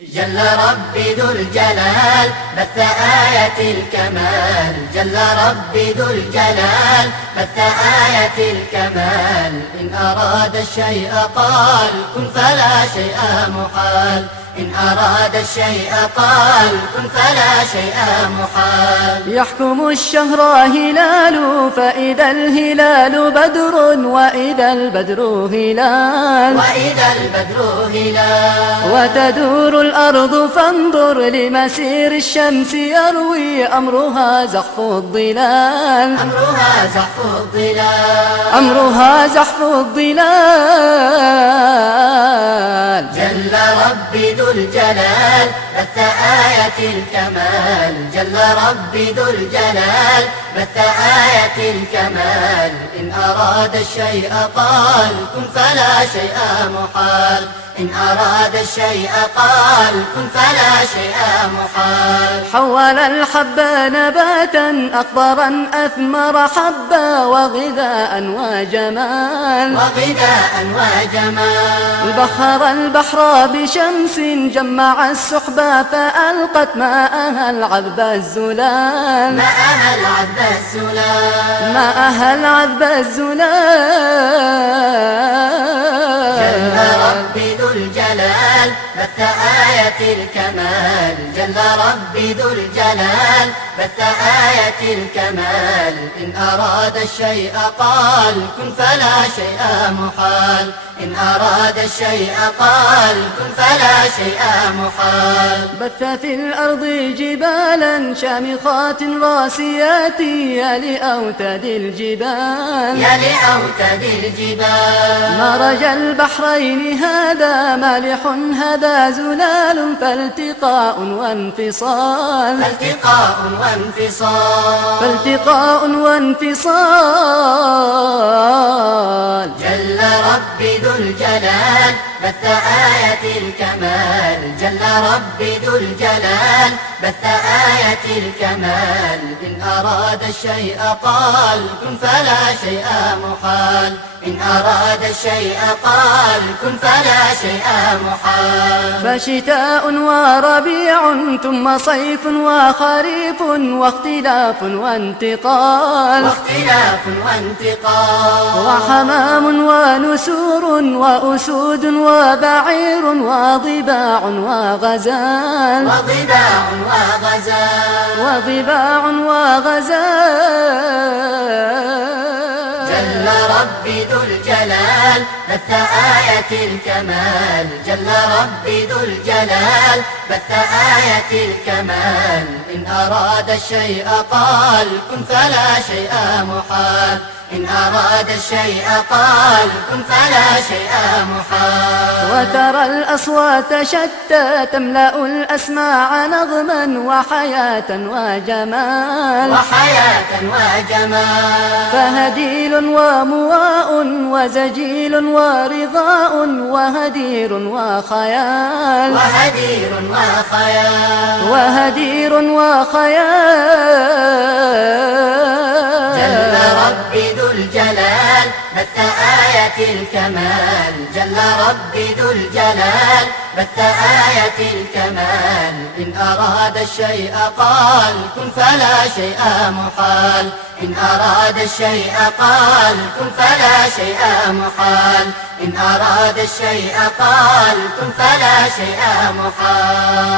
جل ربي ذو الجلال بث آية الكمال. جل ربي ذو الجلال بث آية الكمال. إن أراد الشيء قال كن فلا شيء محال. إن أراد الشيء قال كن فلا شيء محال. يحكم الشهر هلال فإذا الهلال بدر وإذا البدر هلال. وإذا البدر هلال. وتدور الأرض فانظر لمسير الشمس يروي أمرها زحف الظلال. أمرها زحف الظلال. أمرها زحف الظلال. جل ربي ذو الجلال بث آية الكمال. جل ربي ذو الجلال بث آية الكمال. إن أراد الشيء قال كن فلا شيء محال. إن أراد الشيء قال كن فلا شيء محال. حول الحب نباتا أخضرا أثمر حبا وغذاء وجمال. وغذاء وجمال. بخر البحر بشمس جمع السحب فألقت ماءها العذب الزلال. ماءها العذب الزلال. ماءها العذب الزلال. جل ربي ذو الجلال بث آية الكمال. جل ربي ذو الجلال بث آية الكمال. إن أراد الشيء قال كن فلا شيء محال. إن أراد الشيء قال كن فلا شيء محال. بث في الأرض جبالا شامخات راسيات يا لأوتاد الجبال. يا لأوتاد الجبال. مرج البحرين هذا مالح هذا زلال فالتقاء وانفصال. فالتقاء وانفصال. فالتقاء وانفصال. جل ربي ذو الجلال بث آية الكمال. جل ربي ذو الجلال بث آية الكمال. إن أراد الشيء قال كن فلا شيء محال. إن أراد الشيء قال كن فلا شيء محال. فشتاء وربيع ثم صيف وخريف واختلاف وانتقال. واختلاف وانتقال. وحمام ونسور وأسود وبعير وضباع وغزال. وضباع وغزال. وضباع وغزال. جل ربي ذو الجلال بث آية الكمال. جل ربي ذو الجلال بث آية الكمال. إن أراد الشيء قال كن فلا شيء محال. إن أراد الشيء قال كن فلا شيء محال. وترى الأصوات شتى تملأ الأسماع نظما وحياة وجمال. وحياة وجمال. فهديل ومواء وزجيل ورضاء وهدير وخيال. وهدير وخيال. وهدير وخيال. جل ربي ذو الجلال بث آية الكمال. جل ربي ذو الجلال بث آية الكمال. إن أراد الشيء قال كن فلا شيء محال. إن أراد الشيء قال كن فلا شيء محال. إن أراد الشيء قال كن فلا شيء محال.